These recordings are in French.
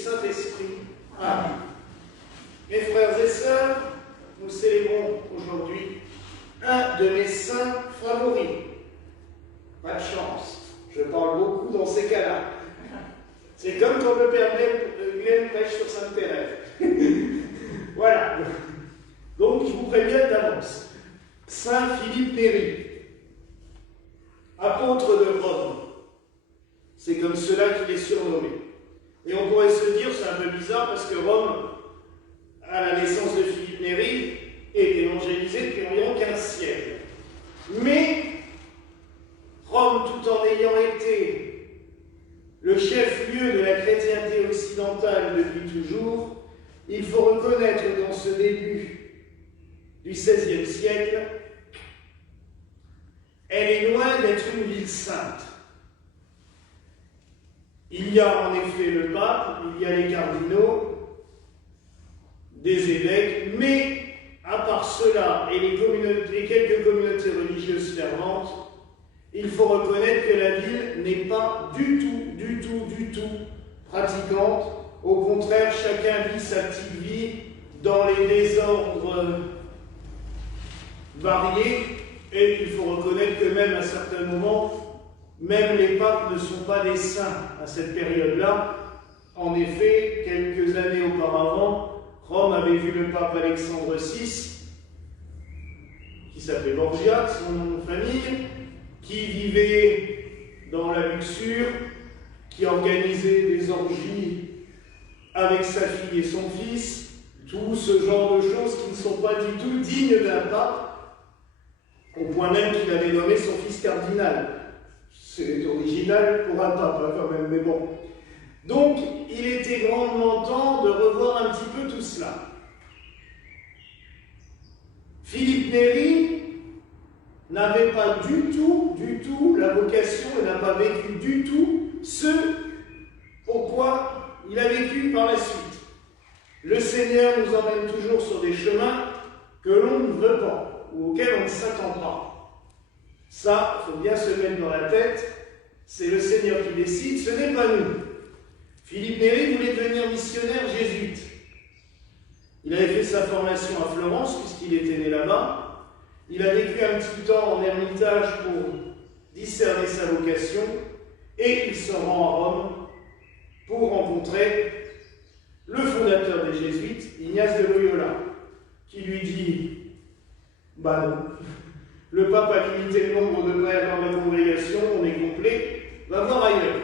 Saint-Esprit. Amen. Mes frères et sœurs, nous célébrons aujourd'hui un de mes saints favoris. Pas de chance, je parle beaucoup dans ces cas-là. C'est comme quand le Père Glenn prêche sur Sainte-Thérèse. Voilà. Donc, je vous préviens d'avance. Saint Philippe Néri, apôtre de Rome. C'est comme cela qu'il est surnommé. Et on pourrait se dire, c'est un peu bizarre, parce que Rome, à la naissance de Philippe Néri, est évangélisée depuis environ 15 siècles. Mais Rome, tout en ayant été le chef-lieu de la chrétienté occidentale depuis toujours, il faut reconnaître dans ce début du XVIe siècle, elle est loin d'être une ville sainte. Il y a en effet le pape, il y a les cardinaux, des évêques, mais à part cela et les quelques communautés religieuses ferventes, il faut reconnaître que la ville n'est pas du tout pratiquante. Au contraire, chacun vit sa petite vie dans les désordres variés, et il faut reconnaître que même à certains moments, même les papes ne sont pas des saints à cette période-là. En effet, quelques années auparavant, Rome avait vu le pape Alexandre VI, qui s'appelait Borgia, son nom de famille, qui vivait dans la luxure, qui organisait des orgies avec sa fille et son fils, tout ce genre de choses qui ne sont pas du tout dignes d'un pape, au point même qu'il avait nommé son fils cardinal. C'est original pour un pape, hein, quand même, mais bon. Donc, il était grandement temps de revoir un petit peu tout cela. Philippe Néri n'avait pas du tout la vocation et n'a pas vécu du tout ce pourquoi il a vécu par la suite. Le Seigneur nous emmène toujours sur des chemins que l'on ne veut pas ou auxquels on ne s'attend pas. Ça, il faut bien se mettre dans la tête, c'est le Seigneur qui décide, ce n'est pas nous. Philippe Néri voulait devenir missionnaire jésuite. Il avait fait sa formation à Florence, puisqu'il était né là-bas. Il a vécu un petit temps en ermitage pour discerner sa vocation, et il se rend à Rome pour rencontrer le fondateur des Jésuites, Ignace de Loyola, qui lui dit « Bah non, le pape a limité le nombre de prêtres dans la congrégation, on est complet, va voir ailleurs. »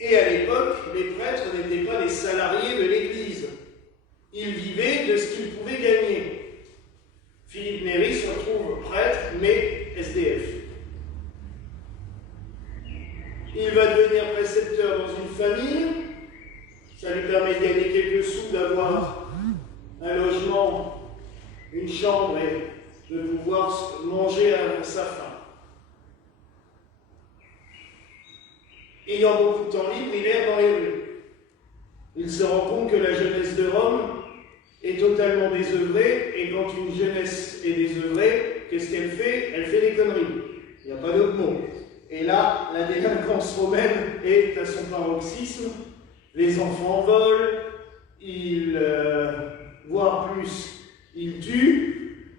Et à l'époque, les prêtres n'étaient pas des salariés de l'Église. Ils vivaient de ce qu'ils pouvaient gagner. Philippe Néri se retrouve prêtre, mais SDF. Il va devenir précepteur dans une famille. Ça lui permet de gagner quelques sous, d'avoir un logement, une chambre et de pouvoir manger à sa faim. Ayant beaucoup de temps libre, il erre dans les rues. Il se rend compte que la jeunesse de Rome est totalement désœuvrée, et quand une jeunesse est désœuvrée, qu'est-ce qu'elle fait? Elle fait des conneries. Il n'y a pas d'autre mot. Et là, la délinquance romaine est à son paroxysme. Les enfants volent, voire plus, ils tuent.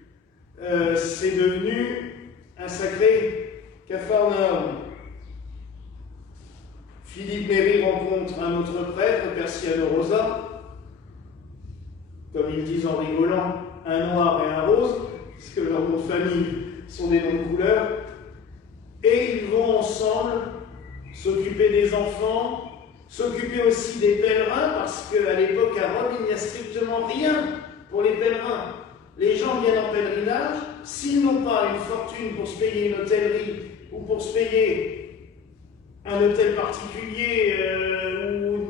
C'est devenu un sacré Capharnaüm. Philippe Néri rencontre un autre prêtre, Persiano Rosa, comme ils disent en rigolant, un noir et un rose, parce que leurs noms de famille sont des noms de couleurs, et ils vont ensemble s'occuper des enfants, s'occuper aussi des pèlerins, parce qu'à l'époque à Rome, il n'y a strictement rien pour les pèlerins. Les gens viennent en pèlerinage, s'ils n'ont pas une fortune pour se payer une hôtellerie ou pour se payer un hôtel particulier ou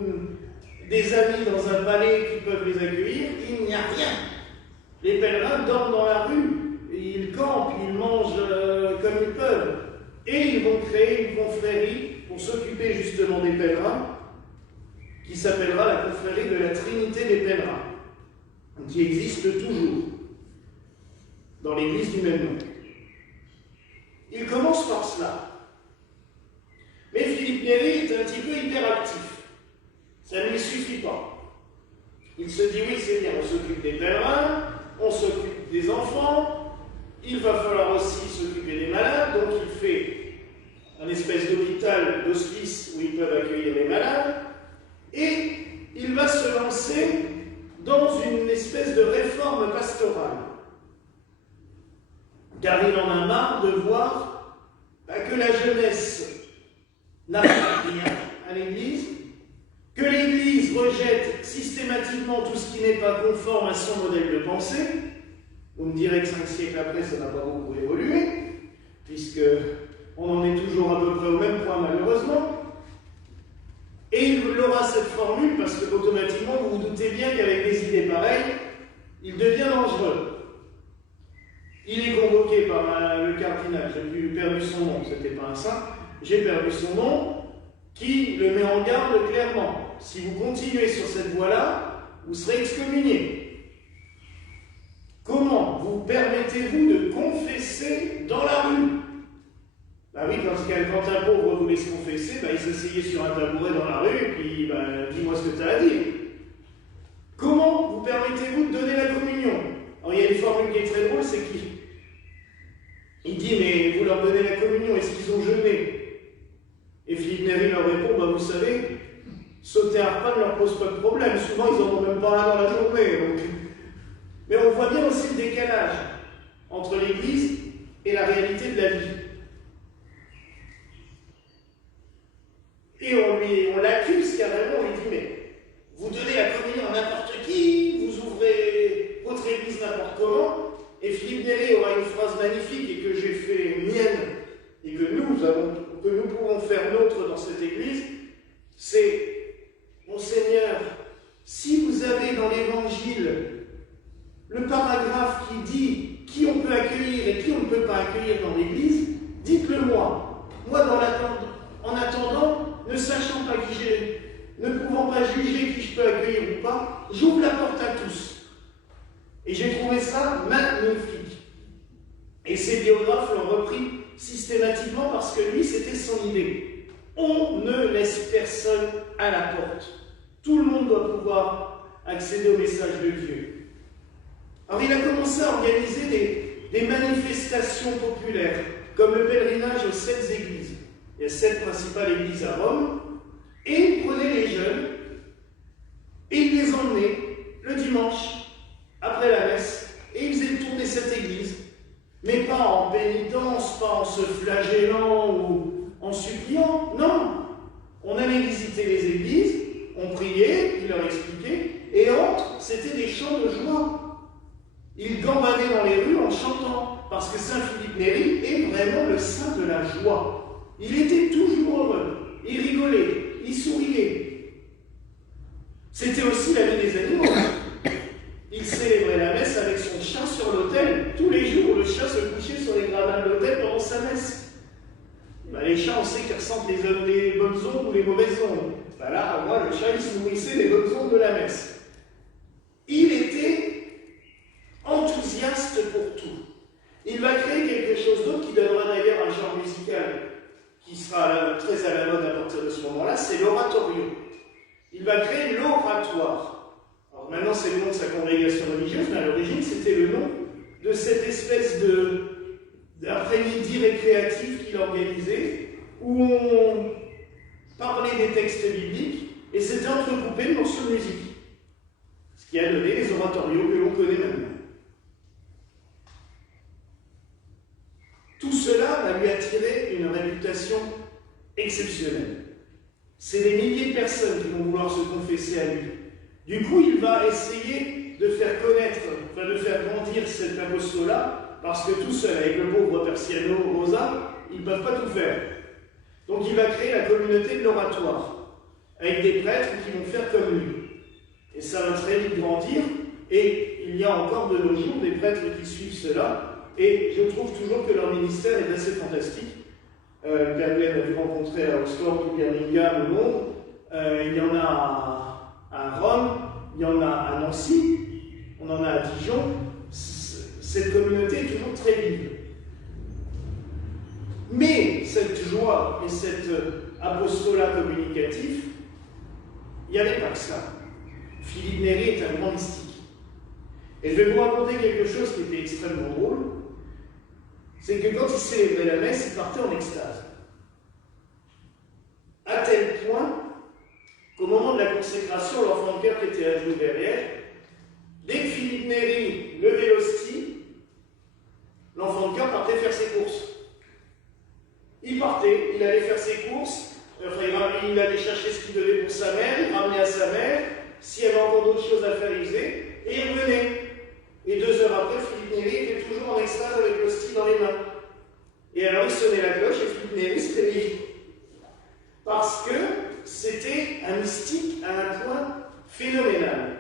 des amis dans un palais qui peuvent les accueillir, il n'y a rien. Les pèlerins dorment dans la rue, ils campent, ils mangent comme ils peuvent. Et ils vont créer une confrérie pour s'occuper justement des pèlerins, qui s'appellera la confrérie de la Trinité des pèlerins, qui existe toujours dans l'église du même nom. Il commence par cela. Mais Philippe Néri est un petit peu hyperactif. Ça ne lui suffit pas. Il se dit, oui, c'est bien, on s'occupe des pèlerins, on s'occupe des enfants, il va falloir aussi s'occuper des malades, donc il fait un espèce d'hôpital, d'hospice où ils peuvent accueillir les malades, et il va se lancer dans une espèce de réforme pastorale. Car il en a marre de voir que la jeunesse n'apprend rien à l'Église, que l'Église rejette systématiquement tout ce qui n'est pas conforme à son modèle de pensée. Vous me direz que 5 siècles après, ça n'a pas beaucoup évolué, puisque on en est toujours à peu près au même point, malheureusement. Et il aura cette formule, parce que automatiquement, vous vous doutez bien qu'avec des idées pareilles, il devient dangereux. Il est convoqué par le cardinal, j'ai perdu son nom, c'était pas un saint, j'ai perdu son nom, qui le met en garde clairement. Si vous continuez sur cette voie-là, vous serez excommunié. Comment vous permettez-vous de confesser dans la rue? Bah oui, quand un pauvre voulait se confesser, il s'asseyait sur un tabouret dans la rue et puis dis-moi ce que tu as à dire. Comment vous permettez-vous de donner la communion? Alors il y a une formule qui est très drôle, c'est qu'il dit, mais vous leur donnez la communion, est-ce qu'ils ont jeûné? Et Philippe Néri leur répond, vous savez, sauter un repas ne leur pose pas de problème, souvent ils n'en ont même pas un dans la journée. Donc... Mais on voit bien aussi le décalage entre l'Église et la réalité de la vie. Et on l'accuse carrément, on lui dit, mais vous donnez la communion à n'importe qui, vous ouvrez votre église n'importe comment, et Philippe Néri aura une phrase magnifique et que j'ai fait mienne, et que nous pouvons faire nôtre dans cette église, c'est, Monseigneur, si vous avez dans l'évangile le paragraphe qui dit qui on peut accueillir et qui on ne peut pas accueillir dans l'église, dites-le moi. Moi, en attendant, ne sachant pas qui j'ai, ne pouvant pas juger qui je peux accueillir ou pas, j'ouvre la porte à tous. Et j'ai trouvé ça magnifique. Et ses biographes l'ont repris systématiquement parce que lui, c'était son idée. On ne laisse personne à la porte. Tout le monde doit pouvoir accéder au message de Dieu. Alors il a commencé à organiser des manifestations populaires, comme le pèlerinage aux 7 églises. Il y a 7 principales églises à Rome, et il prenait les jeunes, et il les emmenait le dimanche, après la messe, et il faisait le tour des 7 églises, mais pas en pénitence, pas en se flagellant ou en suppliant, non. On allait visiter les églises, on priait, il leur expliquait, et entre, c'était des chants de joie. Il gambadait dans les rues en chantant, parce que Saint Philippe Néri est vraiment le saint de la joie. Il était toujours heureux, il rigolait, il souriait. C'était aussi la vie des animaux. Il célébrait la messe avec son chat sur l'autel. Tous les jours, le chat se couchait sur les gradins de l'autel pendant sa messe. Les chats, on sait qu'ils ressentent les bonnes ondes ou les mauvaises ondes. Là, moi, le chat, il se nourrissait des bonnes ondes de la messe. Il était enthousiaste pour tout. Il va créer quelque chose d'autre qui donnera d'ailleurs un genre musical qui sera très à la mode à partir de ce moment-là, c'est l'oratorio. Il va créer l'oratoire. Alors maintenant, c'est le nom de sa congrégation religieuse, mais à l'origine, c'était le nom de cette espèce d'après-midi récréatif qu'il organisait, où on parlait des textes bibliques, et c'était entrecoupé de morceaux de musique. Ce qui a donné les oratorios que l'on connaît maintenant. Tout cela va lui attirer une réputation exceptionnelle. C'est des milliers de personnes qui vont vouloir se confesser à lui. Du coup, il va essayer de faire connaître, de faire grandir cet apostolat, parce que tout seul, avec le pauvre Persiano Rosa, ils ne peuvent pas tout faire. Donc il va créer la communauté de l'oratoire, avec des prêtres qui vont faire comme lui. Et ça va très vite grandir, et il y a encore de nos jours des prêtres qui suivent cela, et je trouve toujours que leur ministère est assez fantastique. Père Glenn a pu rencontrer à Oxford ou Birmingham, au Londres. Il y en a à Rome, il y en a à Nancy, on en a à Dijon. Cette communauté est toujours très vive. Mais cette joie et cette apostolat communicatif, il n'y avait pas que ça. Philippe Néri est un grand mystique. Et je vais vous raconter quelque chose qui était extrêmement drôle. C'est que quand il célébrait la messe, il partait en extase. À tel point qu'au moment de la consécration, l'enfant de cœur qui était à genoux derrière, dès que Philippe Néri levait l'hostie, l'enfant de cœur partait faire ses courses. Il partait, il allait faire ses courses, il allait chercher ce qu'il devait pour sa mère, il ramenait à sa mère, s'il y avait encore d'autres choses à faire, il faisait, et il revenait. Et 2 heures après, Philippe Néri était toujours en extase avec l'hostie dans les mains. Et alors il sonnait la cloche et Philippe Néri se réveillait. Parce que c'était un mystique à un point phénoménal.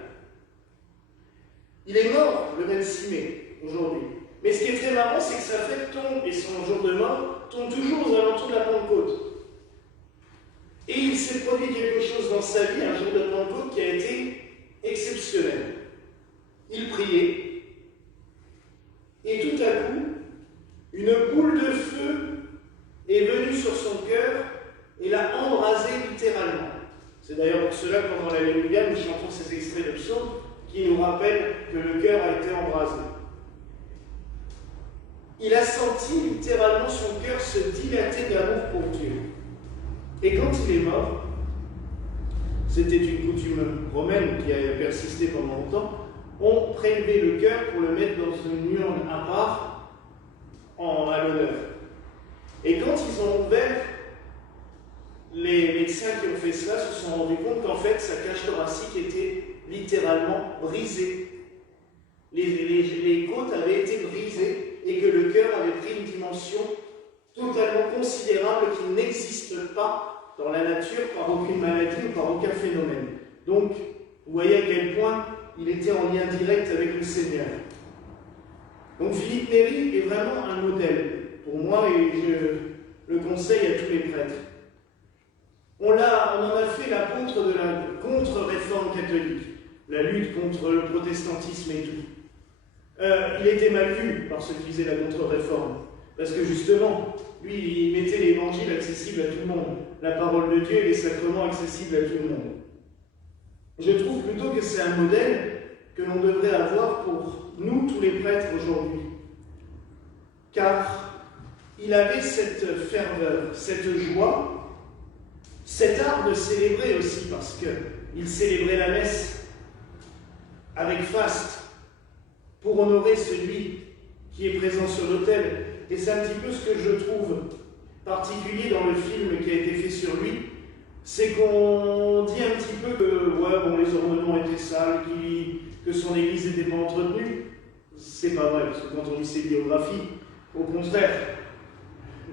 Il est mort le 26 mai, aujourd'hui. Mais ce qui est très marrant, c'est que sa fête tombe, et son jour de mort, tombe toujours aux alentours de la Pentecôte. Et il s'est produit quelque chose dans sa vie, un jour de Pentecôte, qui a été exceptionnel. Il priait, et tout à coup, une boule de feu est venue sur son cœur et l'a embrasé littéralement. C'est d'ailleurs pour cela que pendant l'Alléluia, nous chantons ces extraits de psaumes qui nous rappellent que le cœur a été embrasé. Il a senti littéralement son cœur se dilater d'amour pour Dieu. Et quand il est mort, c'était une coutume romaine qui a persisté pendant longtemps, on prélevait le cœur pour le mettre dans une urne à part à l'honneur. Et quand ils ont ouvert, les médecins qui ont fait cela se sont rendus compte qu'en fait sa cage thoracique était littéralement brisée. Les côtes avaient été brisées et que le cœur avait pris une dimension totalement considérable qui n'existe pas dans la nature par aucune maladie ou par aucun phénomène. Donc, vous voyez à quel point il était en lien direct avec le Seigneur. Donc Philippe Néri est vraiment un modèle pour moi et je le conseille à tous les prêtres. On en a fait l'apôtre de la contre-réforme catholique, la lutte contre le protestantisme et tout. Il était mal vu par ceux qui faisaient la contre-réforme, parce que justement, lui, il mettait l'évangile accessible à tout le monde, la parole de Dieu et les sacrements accessibles à tout le monde. Je trouve plutôt que c'est un modèle que l'on devrait avoir pour nous, tous les prêtres aujourd'hui. Car il avait cette ferveur, cette joie, cet art de célébrer aussi, parce qu'il célébrait la messe avec faste pour honorer celui qui est présent sur l'autel. Et c'est un petit peu ce que je trouve particulier dans le film qui a été fait sur lui, c'est qu'on dit un petit peu que les ornements étaient sales, que son église n'était pas entretenue. C'est pas vrai, parce que quand on lit ses biographies, au contraire,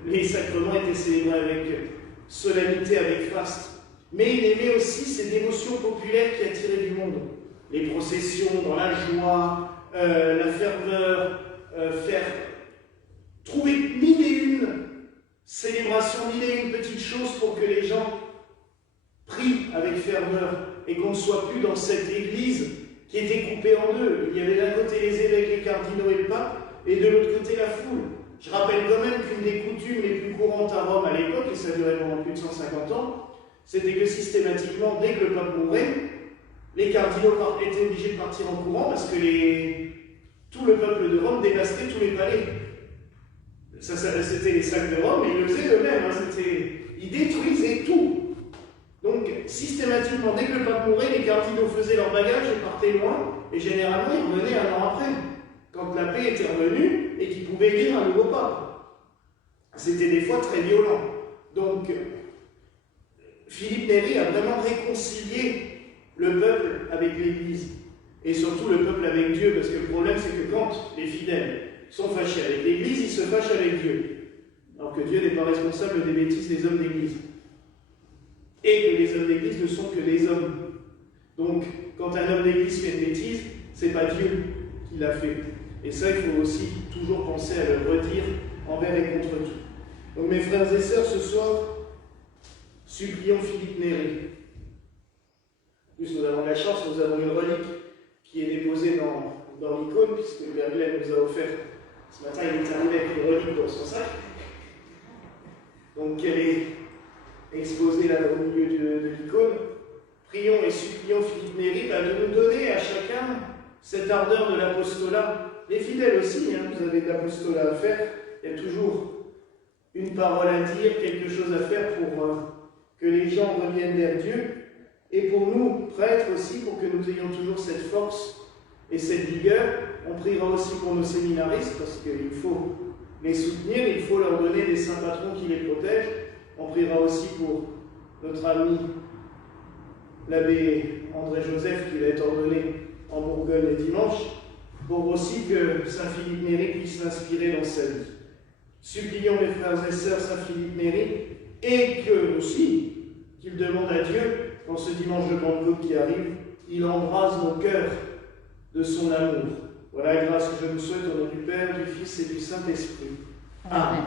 les sacrements étaient célébrés avec solennité, avec faste. Mais il aimait aussi ces dévotions populaires qui attiraient du monde. Les processions dans la joie, la ferveur, trouver 1001 célébrations, 1001 petites choses pour que les gens prient avec ferveur et qu'on ne soit plus dans cette église qui était coupée en deux. Il y avait d'un côté les évêques, les cardinaux et le pape, et de l'autre côté la foule. Je rappelle quand même qu'une des coutumes les plus courantes à Rome à l'époque, et ça durait pendant plus de 150 ans, c'était que systématiquement, dès que le pape mourait, les cardinaux étaient obligés de partir en courant parce que tout le peuple de Rome dévastait tous les palais. C'était les sacs de Rome, mais ils le faisaient eux-mêmes. Ils détruisaient tout. Donc, systématiquement, dès que le pape mourait, les cardinaux faisaient leur bagage et partaient loin, et généralement, ils revenaient un an après, quand la paix était revenue et qu'ils pouvaient élire un nouveau pape. C'était des fois très violent. Donc, Philippe Néri a vraiment réconcilié le peuple avec l'Église, et surtout le peuple avec Dieu, parce que le problème, c'est que quand les fidèles sont fâchés avec l'Église, ils se fâchent avec Dieu, alors que Dieu n'est pas responsable des bêtises des hommes d'Église. Et que les hommes d'église ne sont que des hommes. Donc, quand un homme d'église fait une bêtise, c'est pas Dieu qui l'a fait. Et ça, il faut aussi toujours penser à le redire envers et contre tout. Donc, mes frères et sœurs, ce soir, supplions Philippe Néri. En plus, nous avons la chance, nous avons une relique qui est déposée dans l'icône, puisque le Père Glenn nous a offert. Ce matin, il est arrivé avec une relique dans son sac. Donc, elle est exposé là au milieu de l'icône. Prions et supplions Philippe Néri de nous donner à chacun cette ardeur de l'apostolat. Les fidèles aussi, hein, vous avez de l'apostolat à faire. Il y a toujours une parole à dire, quelque chose à faire pour que les gens reviennent vers Dieu. Et pour nous, prêtres aussi, pour que nous ayons toujours cette force et cette vigueur. On priera aussi pour nos séminaristes, parce qu'il faut les soutenir, il faut leur donner des saints patrons qui les protègent. On priera aussi pour notre ami l'abbé André-Joseph, qui va être ordonné en Bourgogne les dimanches, pour aussi que Saint Philippe Néri puisse l'inspirer dans sa vie. Supplions mes frères et sœurs Saint Philippe Néri, et que aussi, qu'il demande à Dieu, dans ce dimanche de Pentecôte qui arrive, il embrase nos cœurs de son amour. Voilà la grâce que je vous souhaite au nom du Père, du Fils et du Saint-Esprit. Amen.